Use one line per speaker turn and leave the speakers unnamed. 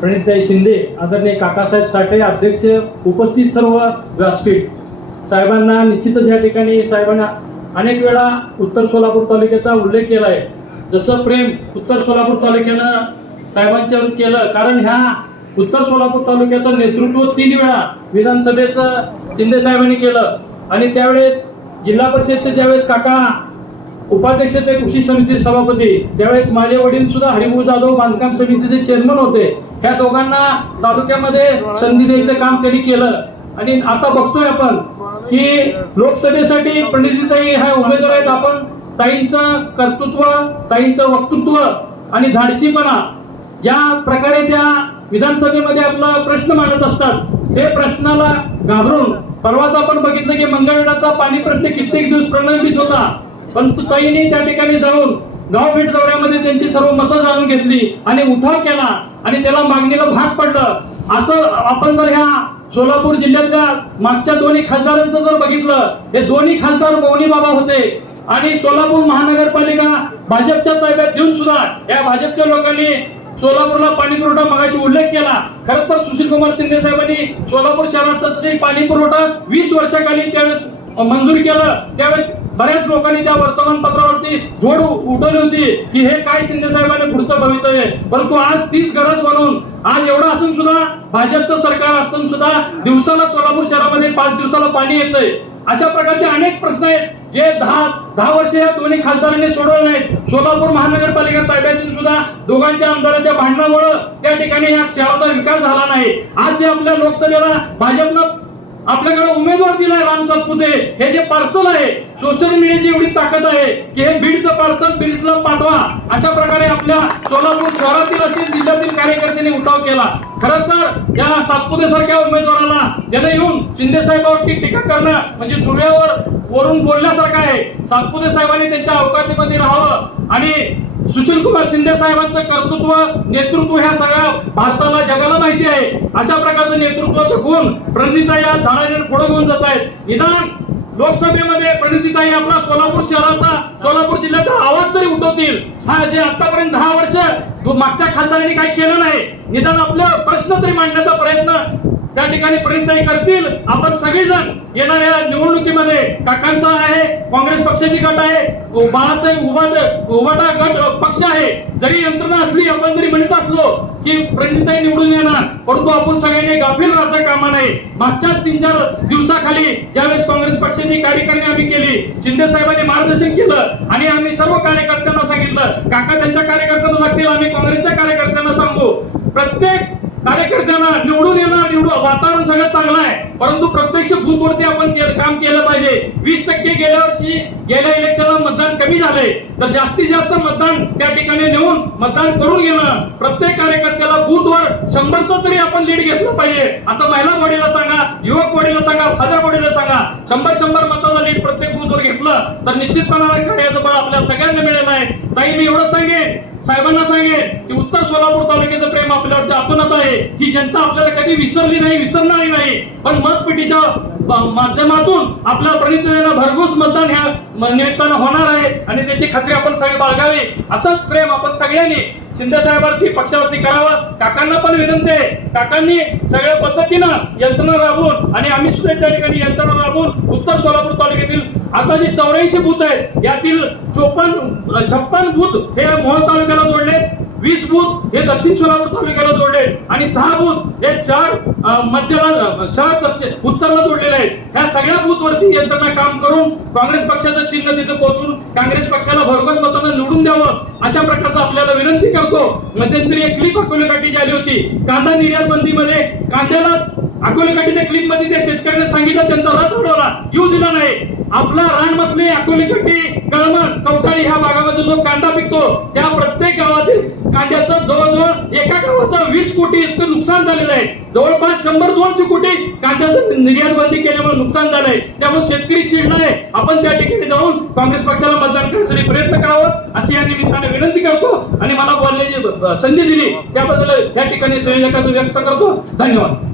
प्रणिताई शिंदे आदरणीय काकासाहेब साठे अध्यक्ष उपस्थित सर्व व्यासपीठ. साहेबांना निश्चितच या ठिकाणी साहेबांना अनेक वेळा उत्तर सोलापूर तालुक्याचा उल्लेख केला आहे जसं प्रेम उत्तर सोलापूर तालुक्यानं साहेबांच्यावर केलं कारण ह्या उत्तर सोलापूर तालुक्याचं नेतृत्व तीन वेळा विधानसभेचं शिंदे साहेबांनी केलं. आणि त्यावेळेस जिल्हा परिषदचे ज्यावेळेस काका उपाध्यक्ष ते कृषी समिती सभापती त्यावेळेस माझे वडील सुद्धा हरिभाऊ जाधव बांधकाम समितीचे चेअरमन होते. ह्या दोघांना तालुक्यामध्ये संधी द्यायचं काम त्यांनी केलं. आणि आता बघतोय आपण की लोकसभेसाठी पंडितताई ह्या उमेदवार आहेत आपण. ताईंचं कर्तृत्व ताईंचं वक्तृत्व आणि धाडसीपणा या प्रकारे त्या विधानसभेमध्ये आपला प्रश्न मांडत असतात. ते प्रश्नाला घाबरून परवाच आपण बघितलं की मंगळवेढाचा पाणी प्रश्न कित्येक दिवस प्रलंबित होता. पण ताईने त्या ठिकाणी जाऊन गाव भेट दौऱ्यामध्ये त्यांची सर्व मतं जाणून घेतली आणि उठाव केला आणि त्याला मागणीला भाग पडलं. असं आपण जर ह्या सोलापूर जिल्ह्यातल्या मागच्या दोन्ही खासदारांचं जर बघितलं हे दोन्ही खासदार मौनी बाबा होते. आणि सोलापूर महानगरपालिका भाजपच्या ताब्यात देऊन सुद्धा या भाजपच्या लोकांनी सोलापूरला पाणी पुरवठा मगाशी उल्लेख केला. खरं तर सुशील कुमार शिंदे साहेबांनी सोलापूर शहरात जे पाणी पुरवठा वीस वर्षाखाली त्यावेळेस मंजूर केलं. त्यावेळेस बऱ्याच लोकांनी त्या वर्तमानपत्रावरती जोड उठवली होती की हे काय शिंदे साहेबांनी पुढचं भवितव्य आहे. परंतु आज तीच गरज बनवून आज एवढं असून सुद्धा भाजपचं सरकार असून सुद्धा दिवसाला सोलापूर शहरामध्ये पाच दिवसाला पाणी येतंय. अशा प्रकारचे अनेक प्रश्न आहेत जे दहा दहा वर्ष या दोन्ही खासदारांनी सोडवले नाहीत. सोलापूर महानगरपालिका ताब्यातील सुद्धा दोघांच्या आमदारांच्या भांडणामुळे त्या ठिकाणी या शहराचा विकास झाला नाही. आज जे आपल्या लोकसभेला भाजपनं आपल्याकडे उमेदवार दिलाय राम सातपुते. हे जे पार्सल आहे सोशल मीडियाची एवढी ताकद आहे की हे बीडचं पार्सल बीडला पाठवा. अशा प्रकारे आपल्या सोलापूर शहरातील असेल जिल्ह्यातील कार्यकर्त्यांनी उठाव केला. खरं तर या सातपुते सारख्या उमेदवाराला त्याने येऊन शिंदे साहेबांवरती टीका करणं म्हणजे सूर्यावर वरून बोलण्यासारखं आहे. सातपुते साहेबांनी त्यांच्या अवकाशामध्ये राहावं आणि सुशील कुमार शिंदे साहेबांचं कर्तृत्व नेतृत्व ह्या सगळ्या भारताला जगाला माहिती आहे. अशा प्रकारचं नेतृत्वाचं गुण प्रणिता या धाराने पुढे घेऊन जात आहेत. निदान लोकसभेमध्ये प्रणितीताई आपला सोलापूर शहराचा सोलापूर जिल्ह्याचा आवाज तरी उठवतील. हा जे आतापर्यंत दहा वर्ष मागच्या खासदारांनी काही केलं नाही निदान आपले प्रश्न तरी मांडण्याचा प्रयत्न त्या ठिकाणी प्रणिताई करतील. आपण सगळेजण येणाऱ्या निवडणुकीमध्ये काकांचा आहे काँग्रेस पक्षाची गट आहे बाळासाहेब उबाट उभाटा गट पक्ष आहे. जरी यंत्रणा असली आपण जरी म्हणत असलो की प्रणिताई निवडून येणार परंतु आपण सगळ्यांनी गाफील राहता कामा नाही मागच्या तीन चार दिवसाखाली ज्यावेळेस काँग्रेस पक्षाची कार्यकारणी आम्ही केली शिंदे साहेबांनी मार्गदर्शन केलं आणि आम्ही सर्व कार्यकर्त्यांना सांगितलं काका त्यांच्या कार्यकर्त्यांना सांगतील आम्ही काँग्रेसच्या कार्यकर्त्यांना सांगू. प्रत्येक कार्यकर्त्यांना निवडून निवडून वातावरण सगळं चांगलं आहे. परंतु प्रत्यक्ष बूथ वरती आपण काम केलं पाहिजे. वीस टक्के गेल्या वर्षी गेल्या इलेक्शनला मतदान कमी झालंय. तर जास्तीत जास्त मतदान त्या ठिकाणी नेऊन मतदान करून घेणं. प्रत्येक कार्यकर्त्याला बूथवर शंभरचं तरी आपण लीड घेतलं पाहिजे. असं महिला बॉडीला सांगा युवक बॉडीला सांगा फादर बॉडीला सांगा. शंभर शंभर मताचा लीड प्रत्येक बूथवर घेतलं तर निश्चितपणाने कार्याचं बळ आपल्या सगळ्यांना मिळेल आहे. ताई मी एवढं सांगेन. साहेबांना सांगेन की उत्तर सोलापूर तालुक्याचं प्रेम आपल्यावरती आपणच आहे. ही जनता आपल्याला कधी विसरली नाही विसरणारी नाही. पण मतपेटीच्या माध्यमातून आपल्या प्रणितीला भरघोस मतदान ह्या निमित्तानं होणार आहे आणि त्याची खात्री आपण सगळे बाळगावी. असंच प्रेम आपण सगळ्यांनी शिंदे साहेबांची पक्षावरती करावं. काकांना पण विनंती आहे. काकांनी सगळ्या पद्धतीनं यंत्रणा राबवून आणि आम्ही सुद्धा त्या ठिकाणी यंत्रणा राबवून उत्तर सोलापूर तालुक्यातील आता जे चौऱ्याऐंशी बूथ आहेत यातील चोपन्न छप्पन बूथ हे मोहोळ तालुक्याला जोडले. वीस बूथ हे दक्षिण सोलापूर तालुक्याला जोडले. आणि सहा बूथ हे शहर मध्यला शहर दक्षिण उत्तरला जोडलेले आहेत. ह्या सगळ्या बूथ वरती यंत्रणा काम करून काँग्रेस पक्षाचं चिन्ह तिथे पोहोचून काँग्रेस पक्षाला भरघोस मतांना निवडून द्यावं अशा प्रकारचं आपल्याला विनंती करतो. मध्यंतरी एक क्लिप अकोलेकाठी झाली आली होती. कांदा निर्यात बंदीमध्ये कांद्याला अकोलेकाठीच्या क्लिपमध्ये त्या शेतकऱ्यांनी सांगितलं त्यांचा रथ उडवला येऊ दिला नाही. आपला रान मसले अकोले कट्टी ह्या भागामध्ये जो कांदा पिकतो त्या प्रत्येक गावातील कांद्याचं जवळजवळ एका गावाचं वीस कोटी इतकं नुकसान झालेलं आहे. जवळपास शंभर दोनशे कोटी कांद्याचं निर्यात बंदी केल्यामुळे नुकसान झालंय. त्यामुळे शेतकरी चिडलाय आपण त्या ठिकाणी जाऊन काँग्रेस पक्षाला मतदान करण्यासाठी प्रयत्न करावं अशी या निमित्ताने विनंती करतो आणि मला बोलण्याची संधी दिली. त्याबद्दल या ठिकाणी संयोजकांचं व्यक्त करतो. धन्यवाद.